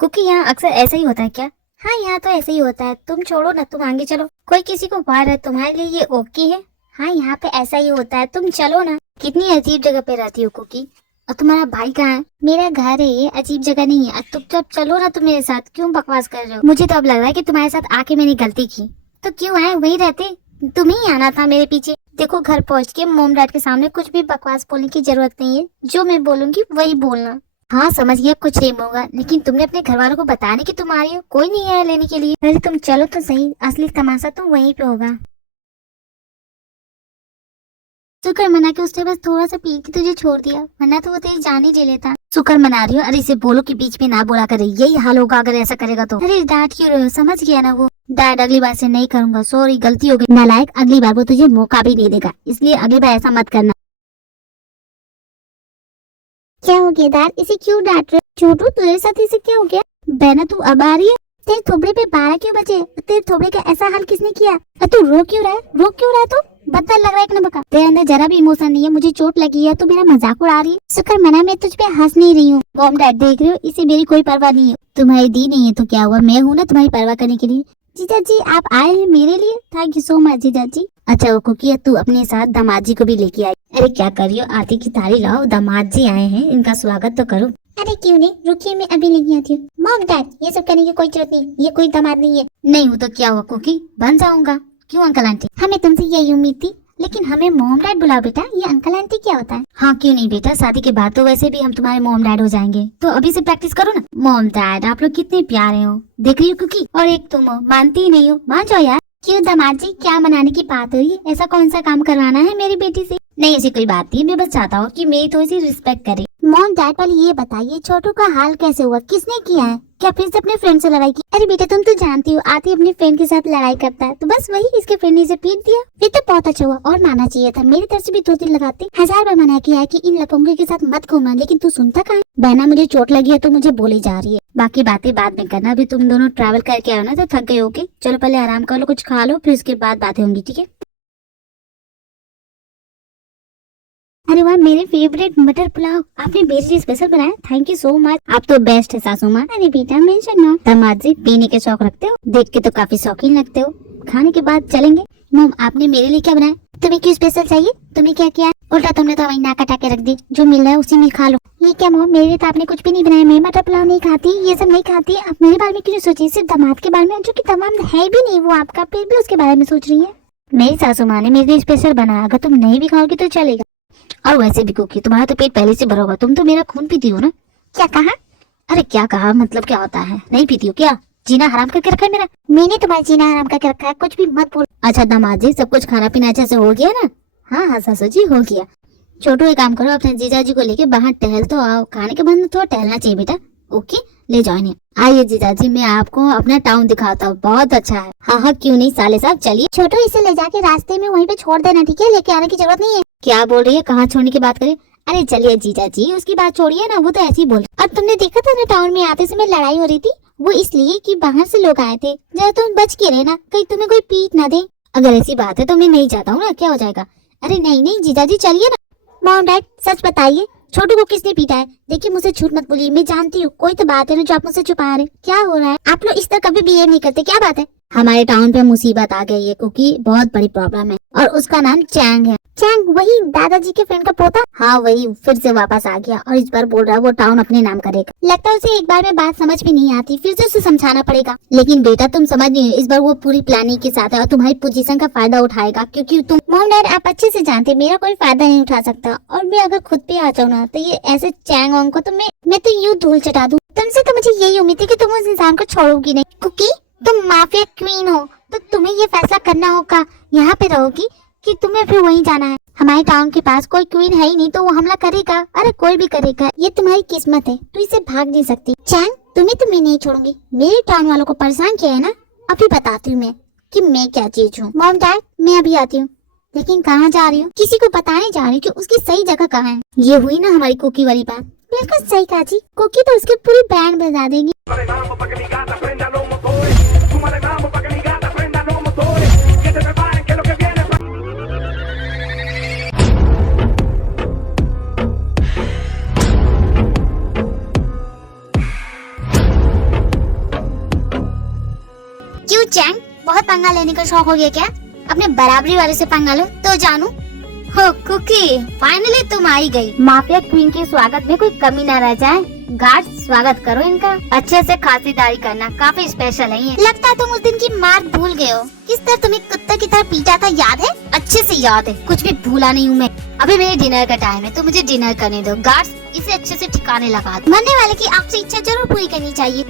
Cookie यहाँ अक्सर ऐसा ही होता है क्या? हाँ यहाँ तो ऐसे ही होता है, तुम छोड़ो ना, तुम आगे चलो। कोई किसी को मार है, तुम्हारे लिए ये ओके है? हाँ यहाँ पे ऐसा ही होता है, तुम चलो ना। कितनी अजीब जगह पे रहती हो कुकी। और तुम्हारा भाई कहाँ है? मेरा घर है, ये अजीब जगह नहीं है। तुम जब चलो ना, तुम मेरे साथ क्यों बकवास कर रहे हो? मुझे तो अब लग रहा है कि तुम्हारे साथ आके मैंने गलती की। तो क्यों आए, वही रहते, तुम्हें ही आना था मेरे पीछे। देखो घर पहुँच के मॉम डैड के सामने कुछ भी बकवास बोलने की जरूरत नहीं है, जो मैं बोलूंगी वही बोलना। हाँ समझ गया, कुछ नहीं होगा, लेकिन तुमने अपने घर वालों को बताने की तुम आ रही हो, कोई नहीं आया लेने के लिए। अरे तुम चलो तो सही, असली तमाशा तो वहीं पे होगा। शुक्र मना के उसने बस थोड़ा सा पी के तुझे छोड़ दिया, वरना तो वो तेरी जान ही ले लेता। शुक्र मना रही हो? अरे इसे बोलो कि बीच में ना बोला करे, यही हाल होगा अगर ऐसा करेगा तो। अरे डांट क्यों रहे हो, समझ गया ना वो। डैड अगली बार से नहीं करूंगा, सॉरी गलती हो गई। नालायक, अगली बार वो तुझे मौका भी नहीं देगा, इसलिए अगली बार ऐसा मत करना। क्या हो गया डैड, इसे क्यों डांट रहे हो? छोटू तेरे साथ इसे क्या हो गया? बहना तू अब आ रही है? तेरे थोबड़े पे 12 क्यों बजे? तेरे थोबड़े का ऐसा हाल किसने किया? तू रो क्यों रहा है, रो क्यों रहा है? तू बदतर लग रहा है एक नंबर का। तेरे अंदर जरा भी इमोशन नहीं है, मुझे चोट लगी है तो मेरा मजाक उड़ा रही है। शुक्र मना, मैं तुझ पे हंस नहीं रही हूँ। मॉम डैड देख रहे हो, इसे मेरी कोई परवाह नहीं है। तुम्हारी दी नहीं है तो क्या हुआ, मैं हूँ ना तुम्हारी परवाह करने के लिए। जीजा जी आप आए हैं मेरे लिए, थैंक यू सो मच जीजा जी। अच्छा वो कुकी, तू अपने साथ दामाद जी को भी लेके आई। अरे क्या कर रही हो, आरती की थाली लाओ, दामाद जी आए हैं, इनका स्वागत तो करो। अरे क्यों नहीं, रुकिए मैं अभी लेके आती हूँ। मॉम डैड ये सब करने की कोई जरूरत नहीं, ये कोई दामाद नहीं है। नहीं हूँ तो क्या हुआ कुकी, बन जाऊंगा। क्यों अंकल आंटी? हमें तुमसे यही उम्मीद थी, लेकिन हमें मॉम डैड बुलाओ बेटा, ये अंकल आंटी क्या होता है? हाँ क्यों नहीं बेटा, शादी के बाद तो वैसे भी हम तुम्हारे मॉम डैड हो जाएंगे, तो अभी से प्रैक्टिस करो ना। मॉम डैड आप लोग कितने प्यारे हो, देख रही हो कुकी, और एक तुम हो, मानती ही नहीं हो, मान जाओ यार। क्यों दामाद जी, क्या मनाने की बात हुई? ऐसा कौन सा काम करवाना है मेरी बेटी से? नहीं ऐसी कोई बात नहीं, मैं बस चाहता हूँ कि मेरी थोड़ी सी रिस्पेक्ट करे। मॉम डैड वाले ये बताइए, छोटू का हाल कैसे हुआ, किसने किया है? क्या फिर से अपने फ्रेंड से लड़ाई की? अरे बेटा तुम तो जानती हो, आती अपने फ्रेंड के साथ लड़ाई करता है, तो बस वही इसके फ्रेंड ने इसे पीट दिया। फिर तो बहुत अच्छा हुआ, और माना चाहिए था, मेरी तरफ से भी 2 दिन लगाती। 1000 बार मना किया है कि इन लफंगों के साथ मत घूमना, लेकिन तू सुनता कहाँ? बहना मुझे चोट लगी है तो मुझे बोली जा रही है, बाकी बातें बाद में करना। अभी तुम दोनों ट्रैवल करके आओ ना, तो थक गए होगे, चलो पहले आराम कर लो, कुछ खा लो, फिर उसके बाद बातें होंगी, ठीक है? अरे वाह, मेरे फेवरेट मटर पुलाव आपने मेरे लिए स्पेशल बनाया, थैंक यू सो मच। आप तो बेस्ट है सासू माँ। अरे बेटा मेंशन ना। दामाद जी पीने के शौक रखते हो, देख के तो काफी शौकीन लगते हो, खाने के बाद चलेंगे। मॉम आपने मेरे लिए क्या बनाया? तुम्हें क्यों स्पेशल चाहिए, तुम्हें क्या किया? उल्टा तुमने तो हमें नाक कटा के रख दी, जो मिल रहा है उसी में खा लो। ये क्या मॉम, मेरे लिए तो आपने कुछ भी नहीं बनाया, मैं मटर पुलाव नहीं खाती, ये सब नहीं खाती। आप मेरे बारे में क्यों सोची, सिर्फ दामाद के बारे में, जो कि दामाद है भी नहीं वो आपका, फिर भी उसके बारे में सोच रही है। मेरी सासू माँ ने मेरे लिए स्पेशल बनाया, अगर तुम नहीं भी खाओगी तो चलेगा। और वैसे भी कुकी तुम्हारा तो पेट पहले से भरा होगा, तुम तो मेरा खून पीती हो ना। क्या कहा? अरे क्या कहा मतलब क्या होता है, नहीं पीती हो क्या? जीना हराम करके रखा है मेरा? मैंने तुम्हारा जीना हराम करके रखा है, कुछ भी मत बोल। अच्छा दामाद जी सब कुछ खाना पीना अच्छे से हो गया ना? हाँ हाँ सासू जी हो गया। छोटू एक काम करो, अपने जीजा जी को लेके बाहर टहल तो आओ, खाने के बाद में थोड़ा टहलना चाहिए बेटा। ओके ले जाओ इन्हें। आइए जीजा जी मैं आपको अपना टाउन दिखाता हूँ, बहुत अच्छा है। हाँ हाँ क्यों नहीं साले साहब, चलिए। छोटू इसे ले जाके रास्ते में वहीं पे छोड़ देना, ठीक है? लेके आने की जरूरत नहीं है। क्या बोल रही है, कहाँ छोड़ने की बात करे? अरे चलिए जीजा जी, उसकी बात छोड़िए ना, वो तो ऐसे ही बोल। और तुमने देखा था ना टाउन में आते समय लड़ाई हो रही थी, वो इसलिए कि बाहर से लोग आए थे। जरा तुम बच के रहना, कहीं तुम्हें कोई पीट ना दे। अगर ऐसी बात है तो मैं नहीं जाता हूँ ना, क्या हो जाएगा? अरे नहीं नहीं जीजा जी चलिए ना। मॉम डैड सच बताइए, छोटू को किसने पीटा है? देखिए मुझसे झूठ मत बोलिए, मैं जानती हूँ कोई तो बात है ना जो आप मुझसे छुपा रहे। क्या हो रहा है? आप लोग इस तरह कभी बिहेव नहीं करते, क्या बात है? हमारे टाउन पे मुसीबत आ गई है क्योंकि बहुत बड़ी प्रॉब्लम है, और उसका नाम चैंग है। चैंग वही दादाजी के फ्रेंड का पोता? हाँ वही, फिर से वापस आ गया और इस बार बोल रहा है वो टाउन अपने नाम करेगा। लगता है उसे एक बार में बात समझ में नहीं आती, फिर से उसे समझाना पड़ेगा। लेकिन बेटा तुम समझ नहीं, इस बार वो पूरी प्लानिंग के साथ है और तुम्हारी पोजीशन का फायदा उठाएगा, क्योंकि तुम मॉम डैड आप अच्छे से जानते मेरा कोई फायदा नहीं उठा सकता। और मैं अगर खुद पे आ जाऊँ ना तो ये ऐसे चैंग वांग को तो मैं तो यूं धूल चटा दूं। तुमसे तो मुझे यही उम्मीद थी कि तुम उस इंसान को छोड़ोगी नहीं। कुकी तुम माफिया क्वीन हो, तो तुम्हें ये फैसला करना होगा, यहाँ पे रहोगी कि तुम्हें फिर वहीं जाना है। हमारे टाउन के पास कोई क्वीन है ही नहीं, तो वो हमला करेगा। अरे कोई भी करेगा, ये तुम्हारी किस्मत है, तू इसे भाग नहीं सकती। चैंग तुम्हें तो मैं नहीं छोड़ूंगी, मेरे टाउन वालों को परेशान किया है ना, अभी बताती हूँ मैं कि मैं क्या चीज हूँ। मॉम डैड मैं अभी आती हूँ। लेकिन कहाँ जा रही हूँ? किसी को बताने जा रही हूँ कि उसकी सही जगह कहाँ है। ये हुई ना हमारी कुकी वाली बात। बिल्कुल सही कहा जी, कुकी तो उसकी पूरी बैंड बजा देगी। चैंग, बहुत पंगा लेने का शौक हो गया क्या? अपने बराबरी वाले से पंगा लो तो जानू। हो कुकी, फाइनली तुम आई गई। माफिया क्वीन के स्वागत में कोई कमी न रह जाए। गार्ड, स्वागत करो इनका। अच्छे से खातिरदारी करना, काफी स्पेशल है ये। लगता है तुम उस दिन की मार भूल गए हो। किस तरह तुम्हें कुत्ते की तरह पीटा था, याद है? अच्छे से याद है, कुछ भी भूला नहीं हूँ मैं। अभी मेरे डिनर का टाइम है तो मुझे डिनर करने दो। गार्ड्स, इसे अच्छे से ठिकाने लगा दो। मरने वाले की आपसे इच्छा जरूर पूरी करनी चाहिए।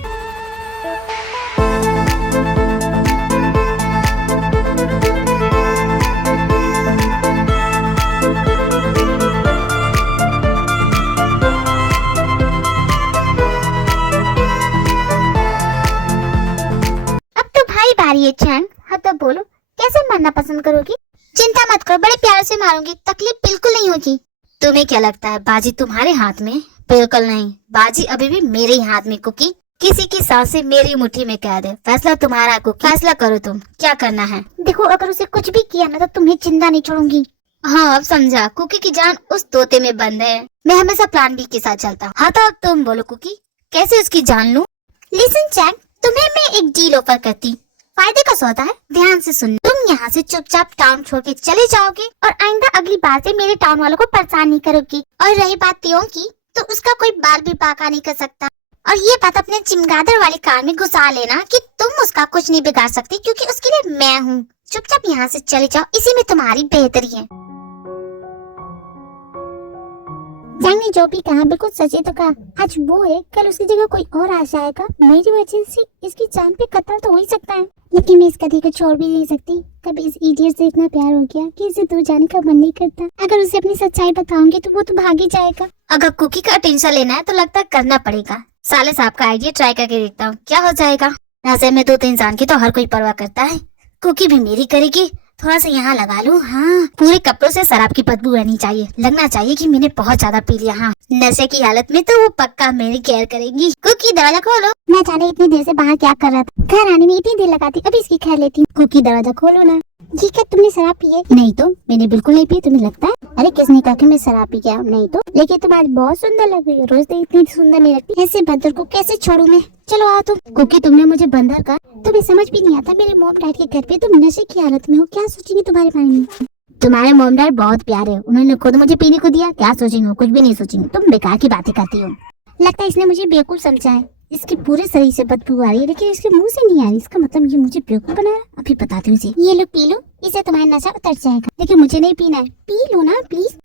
बारी है चैंग, हाँ तो बोलो, कैसे मरना पसंद करोगी? चिंता मत करो, बड़े प्यार से मारूंगी, तकलीफ बिल्कुल नहीं होगी। तुम्हें क्या लगता है बाजी तुम्हारे हाथ में? बिल्कुल नहीं, बाजी अभी भी मेरे ही हाथ में कुकी। किसी की सांसें मेरी मुट्ठी में कैद है। फैसला तुम्हारा कुकी, फैसला करो तुम, क्या करना है? देखो, अगर उसे कुछ भी किया ना तो तुम्हें जिंदा नहीं छोड़ूंगी। हाँ, अब समझा। कुकी की जान उस तोते में बंद है। मैं हमेशा प्लान बी के साथ चलता हूँ। हाँ तो अब तुम बोलो कुकी, कैसे उसकी जान लूं? लिसन चैंग, तुम्हें मैं एक डील ऑफर करती। फायदे का सौदा है, ध्यान से सुन। तुम यहाँ से चुपचाप टाउन छोड़ के चले जाओगे और आइंदा अगली बार से मेरे टाउन वालों को परेशान नहीं करोगी। और रही बात त्यों की, तो उसका कोई बाल भी बाका नहीं कर सकता। और ये बात अपने चिमगादड़ वाली कार में घुसा लेना कि तुम उसका कुछ नहीं बिगाड़ सकती, क्योंकि उसके लिए मैं हूँ। चुपचाप यहाँ से चले जाओ, इसी में तुम्हारी बेहतरी है। जंग ने जो भी कहा बिल्कुल सच ही तो कहा। आज वो है, कल उसकी जगह कोई और आ जाएगा। मेरी वजह से इसकी जान पे खतरा तो हो ही सकता है, लेकिन मैं इस कधी को छोड़ भी नहीं सकती। कभी इस इडियट से इतना प्यार हो गया कि इसे दूर जाने का मन नहीं करता। अगर उसे अपनी सच्चाई बताऊंगी तो वो तो भाग ही जाएगा। अगर कुकी का टेंशन लेना है तो लगता है करना पड़ेगा। साले साहब का आइडिया ट्राई करके देखता हूँ क्या हो जाएगा। ऐसे में 2-3 इंसान की तो हर कोई परवाह करता है, कुकी भी मेरी करेगी। थोड़ा सा यहाँ लगा लूं। हाँ, पूरे कपड़ों से शराब की बदबू रहनी चाहिए। लगना चाहिए कि मैंने बहुत ज्यादा पी लिया। हाँ, नशे की हालत में तो वो पक्का मेरी केयर करेगी। कुकी, दरवाजा खोलो। मैं जाने इतनी देर से बाहर क्या कर रहा था, घर आने में इतनी देर लगाती, अभी इसकी खैर लेती। कुकी, दरवाजा खोलो ना। जी, क्या तुमने शराब पी है? नहीं तो मैंने बिल्कुल नहीं पी। तुम्हें लगता है? अरे किसने कहा कि मैं शराब पी गया? नहीं तो। लेकिन तुम आज बहुत सुंदर लग रही हो। रोज तो इतनी सुंदर नहीं लगती। ऐसे बंदर को कैसे छोड़ू मैं? चलो आओ तुम। कुकी, तुमने मुझे बंदर कहा? तुम्हें समझ भी नहीं आता, मेरे मॉम डैड के घर पे तुम नशे की हालत में हो। क्या सोचेंगे तुम्हारे बारे में? तुम्हारे मॉम डैड बहुत प्यारे, उन्होंने खुद मुझे पीने को दिया। क्या सोचेंगे? कुछ भी नहीं सोचेंगे। तुम बेकार की बातें करती हो। लगता है इसने मुझे बेवकूफ समझा है। इसके पूरे शरीर से बदबू आ रही है, लेकिन इसके मुंह से नहीं आ रही। इसका मतलब ये मुझे बेवकूफ बना रहा। अभी बताती हूँ इसे। ये लो, पी लो, इससे तुम्हारा नशा उतर जाएगा। लेकिन मुझे नहीं पीना है। पी लो ना प्लीज।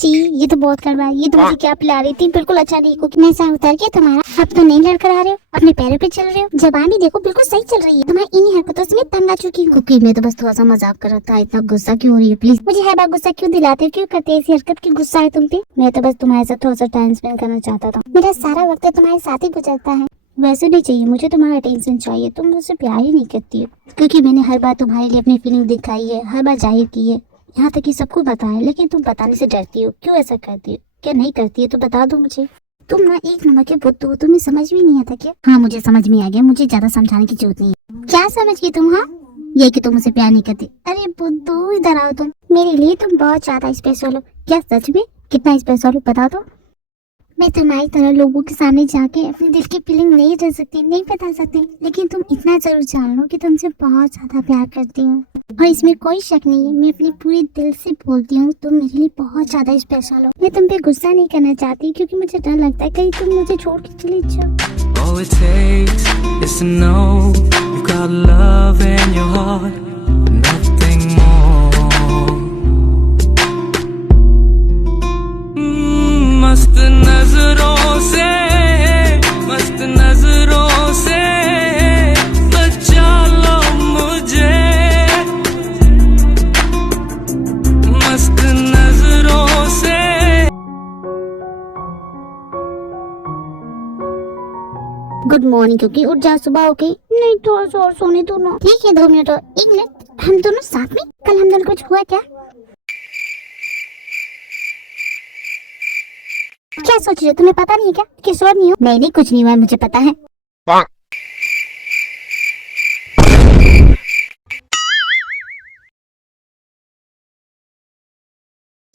जी, ये तो बहुत कड़वा है। ये तो मुझे क्या पिला रही थी, बिल्कुल अच्छा नहीं। कुकी, नशा उतर गया तुम्हारा। अब तो नहीं लड़कर आ रहे हो, अपने पैरों पे चल रहे हो। जबानी देखो, बिल्कुल सही चल रही है। तुम्हारी इन्हीं हरकतों से मैं तंग आ चुकी हूँ। कुकी, मैं तो बस थोड़ा सा मजाक कर रहा था। इतना गुस्सा क्यों हो रही है? प्लीज मुझे हर बार गुस्सा क्यों दिलाते, क्यों करते हैं ऐसी हरकत की? गुस्सा है तुम पे? मैं तो बस तुम्हारे साथ थोड़ा सा टाइम स्पेंड करना चाहता था। मेरा सारा वक्त तुम्हारे साथ ही गुजरता है। वैसे नहीं चाहिए मुझे तुम्हारा अटेंशन चाहिए। तुम मुझसे प्यार ही नहीं करती है, क्योंकि मैंने हर बार तुम्हारे लिए अपनी फीलिंग दिखाई है, हर बार जाहिर की है, यहाँ तक कि सबको बताया। लेकिन तुम बताने से डरती हो। क्यों ऐसा करती हो? क्या नहीं करती है तो बता दो मुझे। तुम ना एक नंबर के बुद्धू हो, तुम्हें समझ भी नहीं आता क्या? हाँ, मुझे समझ में आ गया। मुझे ज्यादा समझाने की जरूरत नहीं है। क्या समझ गई तुम? हाँ, ये कि तुम मुझसे प्यार नहीं करती। अरे बुद्धू, इधर आओ तुम। मेरे लिए तुम बहुत ज्यादा स्पेशल हो। क्या सच में? कितना स्पेशल हो बता दो। मैं तुम्हारी तरह लोगों के सामने जाके अपने दिल की फीलिंग नहीं रह सकती, नहीं बता सकती। लेकिन तुम इतना जरूर जान लो कि तुमसे बहुत ज्यादा प्यार करती हूँ, और इसमें कोई शक नहीं है। मैं अपने पूरे दिल से बोलती हूँ, तुम मेरे लिए बहुत ज्यादा स्पेशल हो। मैं तुम पे गुस्सा नहीं करना चाहती, क्योंकि मुझे डर लगता है कहीं तुम मुझे छोड़ के चले जाओ। All it takes is to know you've got love in your heart, nothing more. मस्त नजरों से बचा लो मुझे, मस्त नजरों से। Good morning. क्योंकि उठ जा, सुबह हो गई। नहीं, थोड़ा सा और सोने दो ना। ठीक है, 2 मिनट और। 1 मिनट, हम दोनों साथ में? कल हम दोनों कुछ हुआ क्या? क्या सोच रहे हो? तुम्हें पता नहीं है क्या कि श्योर नहीं हो? नहीं, कुछ नहीं हुआ, मुझे पता है।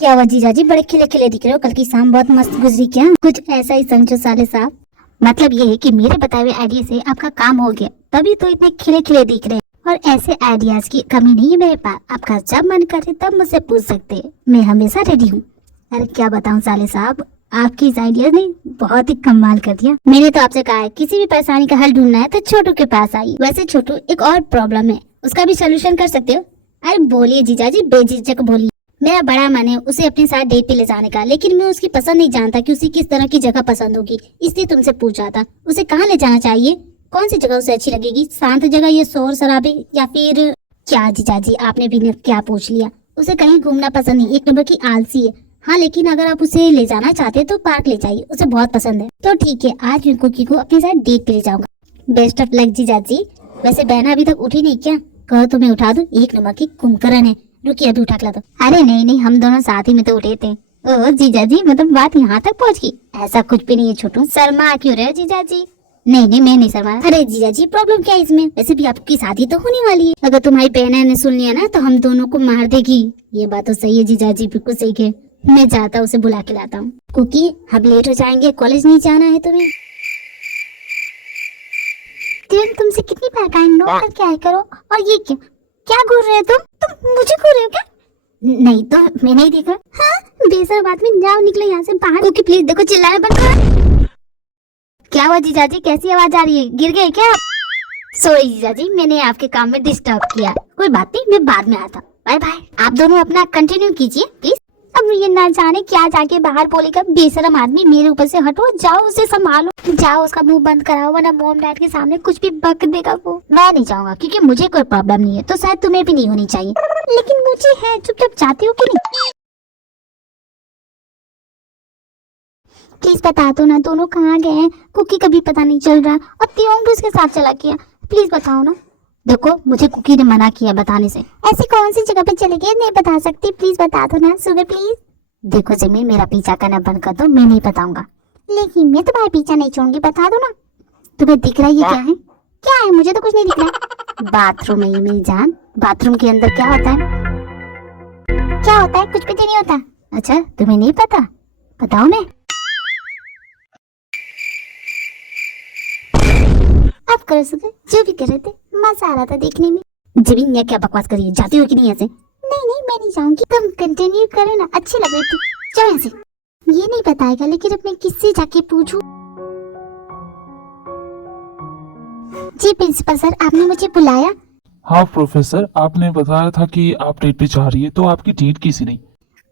क्या हुआ जीजाजी, बड़े खिले खिले दिख रहे हो? कल की शाम बहुत मस्त गुजरी क्या? कुछ ऐसा ही समझो साले साहब। मतलब ये है कि मेरे बताए हुए आइडिया से आपका काम हो गया, तभी तो इतने खिले खिले दिख रहे हैं। और ऐसे आइडियाज की कमी नहीं है मेरे पास, आपका जब मन करे तब मुझसे पूछ सकते हैं, मैं हमेशा रेडी हूँ। अरे क्या बताऊँ साले साहब, आपकी इस आइडिया ने बहुत ही कमाल कर दिया। मैंने तो आपसे कहा है किसी भी परेशानी का हल ढूंढना है तो छोटू के पास आइए। वैसे छोटू, एक और प्रॉब्लम है, उसका भी सोल्यूशन कर सकते हो। अरे बोलिए जीजाजी, बेझिझक बोलिए। मेरा बड़ा मन है उसे अपने साथ डेट पे ले जाने का, लेकिन मैं उसकी पसंद नहीं जानता कि उसे किस तरह की जगह पसंद होगी, इसलिए तुमसे पूछा था। उसे कहाँ ले जाना चाहिए, कौन सी जगह उसे अच्छी लगेगी, शांत जगह या शोर शराबे, या फिर क्या जीजाजी आपने भी क्या पूछ लिया। उसे कहीं घूमना पसंद नहीं, एक नंबर की आलसी है। हाँ लेकिन अगर आप उसे ले जाना चाहते हैं तो पार्क ले जाइए, उसे बहुत पसंद है। तो ठीक है, आज मैं कुकी को अपने साथ डेट पे ले जाऊंगा। बेस्ट ऑफ लक जीजाजी। वैसे बहना अभी तक उठी नहीं क्या, कहो तो मैं उठा दूं, एक नंबर की कुंभकर्ण है। रुकिए अभी उठा के दो। अरे नहीं नहीं, हम दोनों साथ ही में तो उठे थे। ओह जीजाजी, मतलब बात यहाँ तक पहुँच गई। ऐसा कुछ भी नहीं है छोटू, शर्मा क्यों रहे जीजाजी। नहीं नहीं, मैं नहीं शर्मा। अरे जीजाजी प्रॉब्लम क्या है इसमें, वैसे भी आपकी शादी तो होने वाली है, अगर तुम्हारी बहन ने सुन लिया ना तो हम दोनों को मार देगी। ये बात तो सही है जीजाजी, बिल्कुल सही है। मैं जाता हूँ, उसे बुला के लाता हूँ। कुकी हम लेट हो जाएंगे, कॉलेज नहीं जाना है तुम्हें। तुमसे कितनी बार कहा नोट करके आया करो। और ये क्या क्या घूर रहे हो तुम मुझे घूर रहे हो क्या। नहीं तो मैं नहीं देख रहा। हाँ बेसर बात में, जाओ निकलो यहाँ से बाहर। कुकी प्लीज देखो, चिल्लाना बंद करो। क्या हुआ जीजाजी, कैसी आवाज आ रही है, गिर गए क्या। सॉरी जीजाजी, मैंने आपके काम में डिस्टर्ब किया। कोई बात नहीं, मैं बाद में आता। Bye bye. आप दोनों अपना कंटिन्यू कीजिए प्लीज। अब ये ना जाने क्या जाके बाहर बोलेगा, बेशरम आदमी, मेरे ऊपर से हटो, जाओ उसे संभालो, जाओ उसका मुंह बंद कराओ, वरना मॉम डैड के सामने कुछ भी बक देगा वो। मैं नहीं जाऊंगा क्योंकि मुझे कोई प्रॉब्लम नहीं है, तो शायद तुम्हें भी नहीं होनी चाहिए। लेकिन मुझे है, चुपचाप जाती हो कि नहीं। प्लीज बता दो ना, दोनों कहाँ गए हैं, कुकी का भी पता नहीं चल रहा और त्योंग भी उसके साथ चला गया। प्लीज बताओ ना। देखो मुझे कुकी ने मना किया बताने से। ऐसी कौन सी जगह पे चले गए, नहीं बता सकती, प्लीज बता दो ना सुबह प्लीज। देखो जिमी, मेरा पीछा करना बंद कर दो, मैं नहीं बताऊंगा। लेकिन मैं तुम्हारा पीछा नहीं छोड़ूंगी, बता दो ना। तुम्हें दिख रहा है ये क्या है, क्या है, मुझे तो कुछ नहीं दिख रहा। बाथरूम है ये मेरी जान, बाथरूम के अंदर क्या होता है। क्या होता है, कुछ भी नहीं होता। अच्छा तुम्हें नहीं पता, बताओ मैं। आप कर सकते जो भी कर रहे थे, मजा आ रहा था देखने में। जिमी ये क्या बकवास करी है, जाती हो कि नहीं ऐसे। नहीं नहीं मैं नहीं जाऊंगी, तुम कंटिन्यू करो ना, अच्छी लग रही थी, जाओ यहाँ से। ये नहीं बताएगा, लेकिन अब मैं किससे जाके पूछूं। जी प्रिंसिपल सर, आपने मुझे बुलाया। हाँ प्रोफेसर, आपने बताया था कि आप डेट पे जा रही है, तो आपकी डेट किसी नहीं।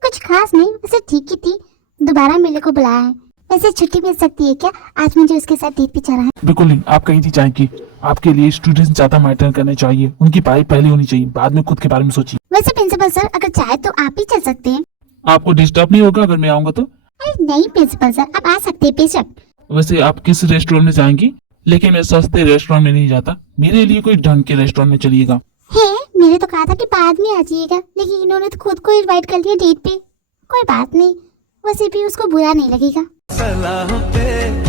कुछ खास नहीं, वैसे ठीक ही थी, दोबारा मेरे को बुलाया है। वैसे छुट्टी मिल सकती है क्या, आज मुझे उसके साथ डेट पे चला है। बिल्कुल नहीं, आप कहीं नहीं जाएंगी। आपके लिए स्टूडेंट्स ज्यादा मैटर करने चाहिए, उनकी पढ़ाई पहले होनी चाहिए, बाद में खुद के बारे में सोचिए। वैसे प्रिंसिपल सर अगर चाहे तो आप ही चल सकते हैं। आपको डिस्टर्ब नहीं होगा अगर मैं आऊंगा तो। अरे नहीं प्रिंसिपल सर, आप आ सकते हैं बेशक। वैसे आप किस रेस्टोरेंट में जाएंगी। लेकिन मैं सस्ते रेस्टोरेंट में नहीं जाता, मेरे लिए कोई ढंग के रेस्टोरेंट में चलिएगा। है, मैंने तो कहा था कि बाद में आ जाइएगा, लेकिन इन्होंने तो खुद को इनवाइट कर लिया डेट पे। कोई बात नहीं, वैसे भी उसको बुरा नहीं लगेगा। सलाह पे